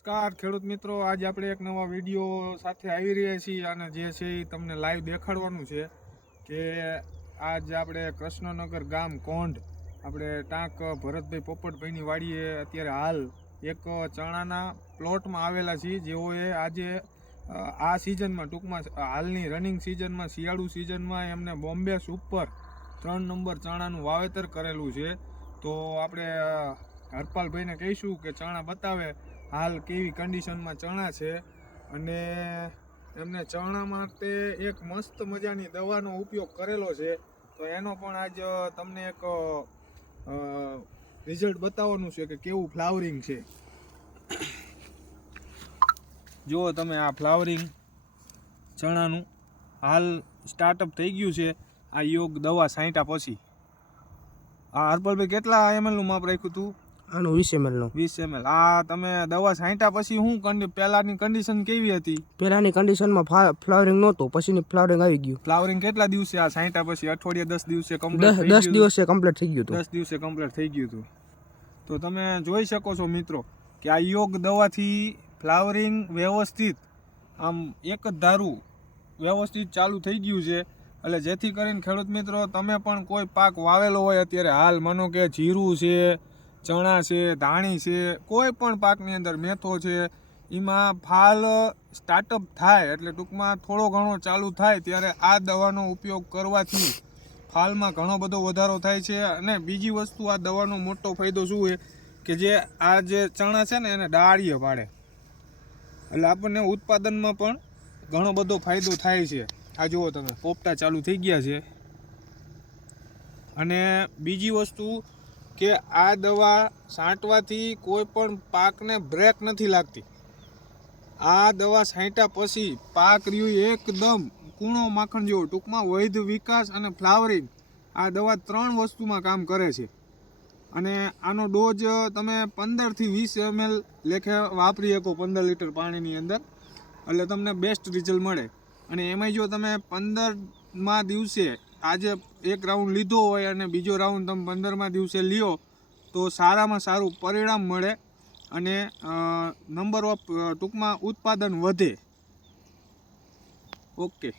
નમસ્કાર ખેડૂત મિત્રો, આજ આપણે એક નવા વિડીયો સાથે આવી રહ્યા છીએ અને જે છે એ તમને લાઈવ દેખાડવાનું છે કે આજ આપણે કૃષ્ણનગર ગામ કોંઢ આપણે ટાંક ભરતભાઈ પોપટભાઈની વાડીએ અત્યારે હાલ એક ચણાના પ્લોટમાં આવેલા છીએ, જેઓએ આજે આ સિઝનમાં ટૂંકમાં હાલની રનિંગ સિઝનમાં શિયાળુ સિઝનમાં એમને બોમ્બે સુપર 3 નંબર ચણાનું વાવેતર કરેલું છે. તો આપણે હરપાલભાઈને કહીશું કે ચણા બતાવે હાલ કેવી કન્ડિશનમાં ચણા છે અને એમને ચણા માટે એક મસ્ત મજાની દવાનો ઉપયોગ કરેલો છે. તો એનો પણ આજ તમને એક રિઝલ્ટ બતાવવાનું છે કે કેવું ફ્લાવરિંગ છે. જુઓ તમે, આ ફ્લાવરિંગ ચણાનું હાલ સ્ટાર્ટઅપ થઈ ગયું છે. આ યોગ દવા છાંટ્યા પછી આ હરપાલભાઈ કેટલા ml નું માપ રાખ્યું હતું? આનું 20 ml નું. 20 ml. આ તમે દવા છાંટ્યા પછી શું પહેલાની કન્ડિશન કેવી હતી? પહેલાની કન્ડિશનમાં ફ્લાવરિંગ નહોતું, પછીની ફ્લાવરિંગ આવી ગયું. ફ્લાવરિંગ કેટલા દિવસે આ છાંટ્યા પછી? અઠવાડિયા 10 દિવસે કમ્પ્લીટ થઈ 10 દિવસે કમ્પ્લીટ થઈ ગયું હતું. 10 દિવસે કમ્પ્લીટ થઈ ગયું હતું. તો તમે જોઈ શકો છો મિત્રો કે આ યોગ દવાથી ફ્લાવરિંગ વ્યવસ્થિત આમ એક જ ધારું વ્યવસ્થિત ચાલુ થઈ ગયું છે. એટલે જેથી કરીને ખેડૂત મિત્રો તમે પણ કોઈ પાક વાવેલો હોય અત્યારે હાલ, માનો કે જીરું છે, ચણા છે, ધાણી છે, કોઈ પણ પાકની અંદર મેથો છે, એમાં ફાલ સ્ટાર્ટઅપ થાય એટલે ટૂંકમાં થોડો ઘણો ચાલુ થાય ત્યારે આ દવાનો ઉપયોગ કરવાથી ફાલમાં ઘણો બધો વધારો થાય છે. અને બીજી વસ્તુ, આ દવાનો મોટો ફાયદો શું છે કે જે આ જે ચણા છે ને એને ડાળીએ પાડે એટલે આપણને ઉત્પાદનમાં પણ ઘણો બધો ફાયદો થાય છે. આ જુઓ તમે, પોપટા ચાલુ થઈ ગયા છે. અને બીજી વસ્તુ કે આ દવા છાંટવાથી કોઈ પણ પાકને બ્રેક નથી લાગતી. આ દવા છાંટ્યા પછી પાક રહ્યું એકદમ કૂણો માખણ જેવો, ટૂંકમાં વૈધ વિકાસ અને ફ્લાવરિંગ આ દવા 3 વસ્તુમાં કામ કરે છે. અને આનો ડોઝ તમે 15 થી 20 ml લેખે વાપરી શકો 15 લીટર પાણીની અંદર, એટલે તમને બેસ્ટ રિઝલ્ટ મળે. અને એમાંય જો તમે 15મા દિવસે આજે એક રાઉન્ડ લીધો હોય અને બીજો રાઉન્ડ તમે 15મા દિવસે લ્યો તો સારામાં સારું પરિણામ મળે અને નંબર ઓફ ટૂંકમાં ઉત્પાદન વધે. ઓકે.